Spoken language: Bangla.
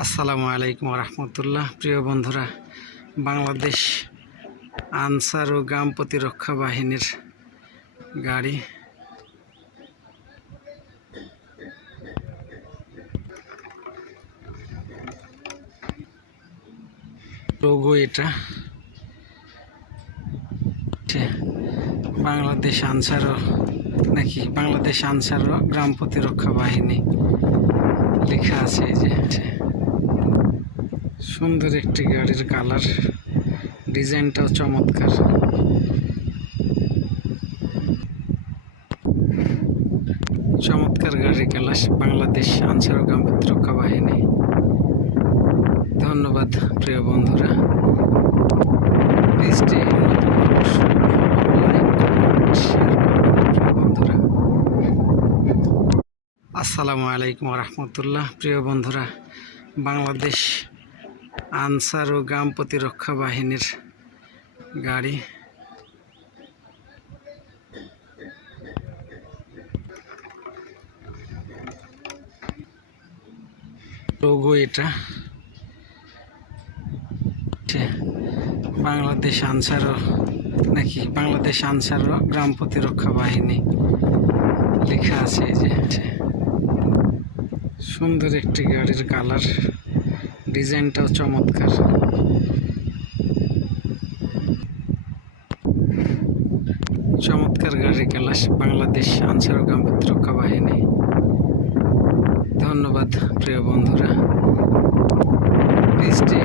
আসসালামু আলাইকুম রহমতুল্লাহ। প্রিয় বন্ধুরা, বাংলাদেশ আনসার ও গ্রাম প্রতিরক্ষা বাহিনীর গাড়ি লোগো এটা বাংলাদেশ আনসার নাকি বাংলাদেশ আনসার ও গ্রাম প্রতিরক্ষা বাহিনী লেখা আছে। এই যে সুন্দর একটি গাড়ির কালার, ডিজাইনটাও চমৎকার। চমৎকার গাড়ির কালার, বাংলাদেশ আনসার ও গ্রাম প্রতিরক্ষা বাহিনী। ধন্যবাদ প্রিয় বন্ধুরা। পেজটি বন্ধুরা, আসসালামু আলাইকুম রহমতুল্লাহ। প্রিয় বন্ধুরা, বাংলাদেশ আনসার ও গ্রাম প্রতিরক্ষা বাহিনীর গাড়ি লোগো এটা বাংলাদেশ আনসার নাকি বাংলাদেশ আনসার ও গ্রাম প্রতিরক্ষা বাহিনী লেখা আছে। এই যে সুন্দর একটি গাড়ির কালার, ডিজাইনটাও চমৎকার। চমৎকার গাড়ির কালার, বাংলাদেশ আনসার ও গ্রাম প্রতিরক্ষা বাহিনী। ধন্যবাদ প্রিয় বন্ধুরা। পেজটি